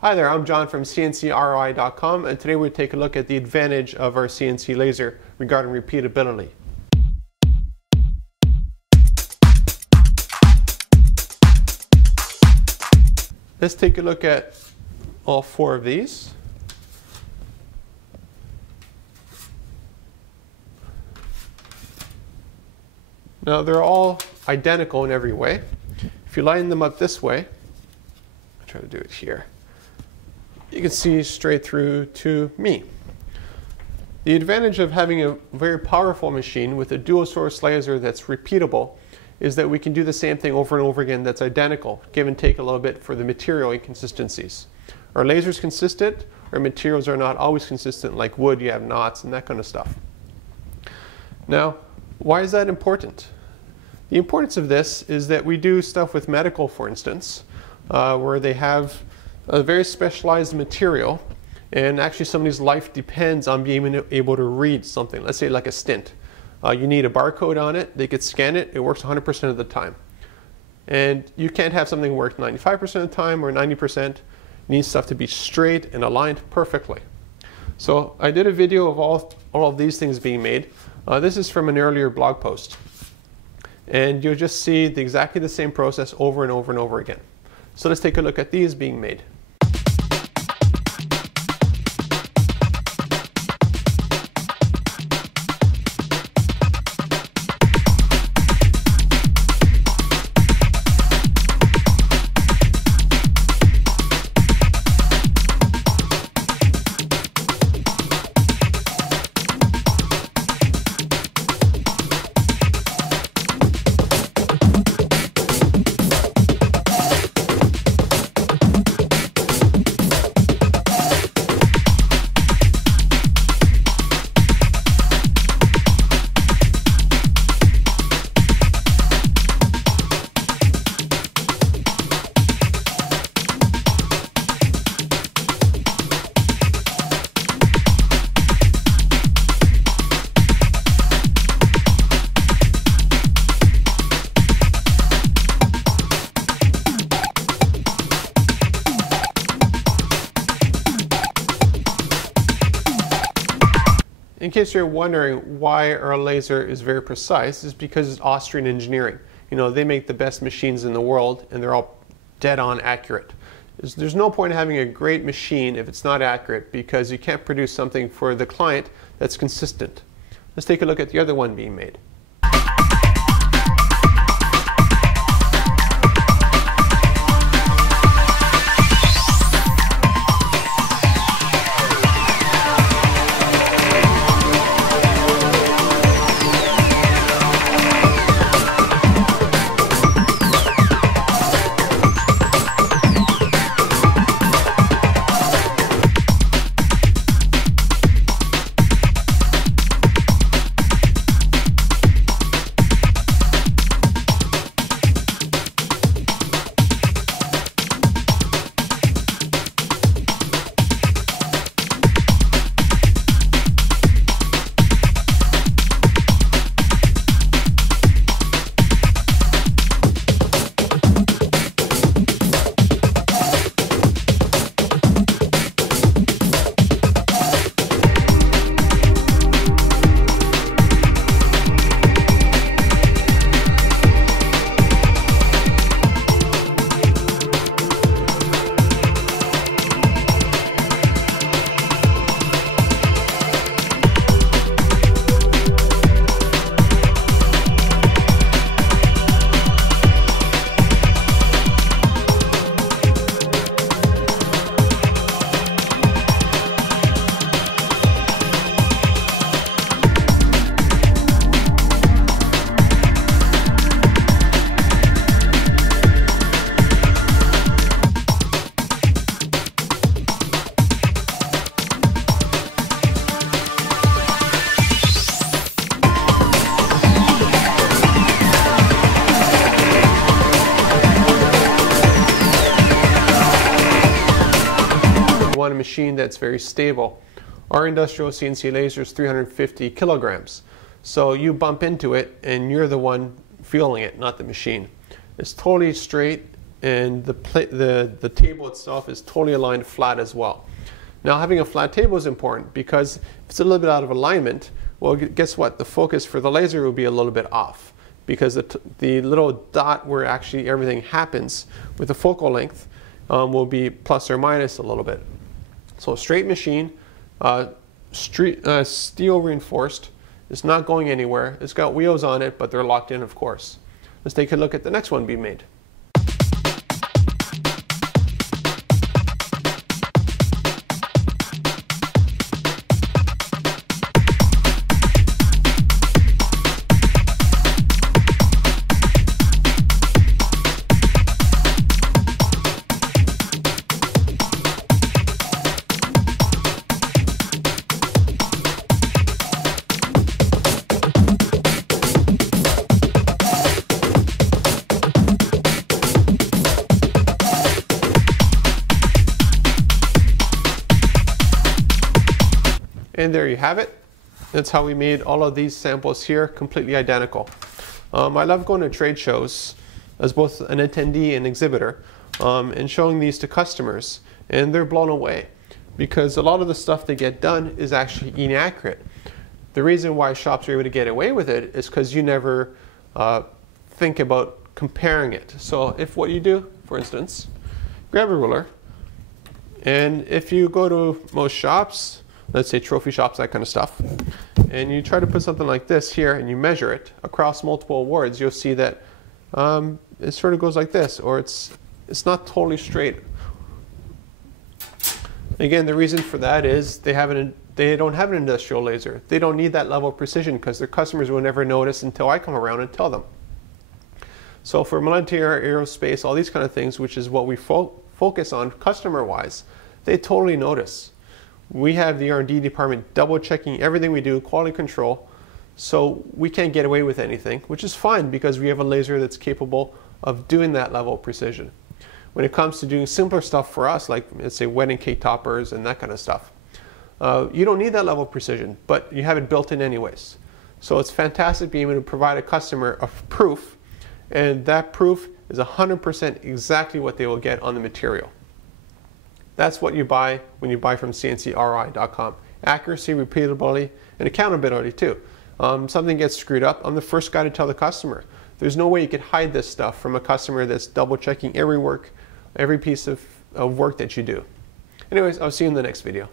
Hi there, I'm John from CNCROI.com, and today we'll take a look at the advantage of our CNC laser regarding repeatability. Let's take a look at all four of these. Now they're all identical in every way. If you line them up this way, I'll try to do it here. You can see straight through to me. The advantage of having a very powerful machine with a dual source laser that's repeatable is that we can do the same thing over and over again that's identical, give and take a little bit for the material inconsistencies. Our laser's consistent, our materials are not always consistent, like wood, you have knots and that kind of stuff. Now, why is that important? The importance of this is that we do stuff with medical, for instance, where they have a very specialized material, and actually somebody's life depends on being able to read something. Let's say like a stent. You need a barcode on it, they could scan it, it works 100% of the time. And you can't have something work 95% of the time or 90%. You need stuff to be straight and aligned perfectly. So I did a video of all of these things being made. This is from an earlier blog post. And you'll just see exactly the same process over and over and over again. So let's take a look at these being made. In case you're wondering why our laser is very precise, it's because it's Austrian engineering. You know, they make the best machines in the world and they're all dead on accurate. There's no point in having a great machine if it's not accurate, because you can't produce something for the client that's consistent. Let's take a look at the other one being made. Want a machine that's very stable. Our industrial CNC laser is 350 kilograms. So you bump into it and you're the one feeling it, not the machine. It's totally straight and the table itself is totally aligned flat as well. Now, having a flat table is important because if it's a little bit out of alignment, well, guess what? The focus for the laser will be a little bit off, because the little dot where actually everything happens with the focal length will be plus or minus a little bit. So a straight machine, steel reinforced, it's not going anywhere. It's got wheels on it, but they're locked in, of course. Let's take a look at the next one being made. And there you have it. That's how we made all of these samples here, completely identical. I love going to trade shows as both an attendee and exhibitor and showing these to customers, and they're blown away because a lot of the stuff they get done is actually inaccurate. The reason why shops are able to get away with it is because you never think about comparing it. So if what you do, for instance, grab a ruler, and if you go to most shops, let's say trophy shops, that kind of stuff, and you try to put something like this here and you measure it across multiple awards, you'll see that it sort of goes like this, or it's not totally straight. Again, the reason for that is they don't have an industrial laser. They don't need that level of precision because their customers will never notice until I come around and tell them. So for military, aerospace, all these kind of things, which is what we focus on customer-wise, they totally notice. We have the R&D department double checking everything we do, quality control, so we can't get away with anything, which is fine because we have a laser that's capable of doing that level of precision. When it comes to doing simpler stuff for us, like let's say wedding cake toppers and that kind of stuff, you don't need that level of precision, but you have it built in anyways. So it's fantastic being able to provide a customer a proof, and that proof is 100% exactly what they will get on the material. That's what you buy when you buy from CNCRI.com. Accuracy, repeatability, and accountability too. Something gets screwed up, I'm the first guy to tell the customer. There's no way you could hide this stuff from a customer that's double checking every piece of work that you do. Anyways, I'll see you in the next video.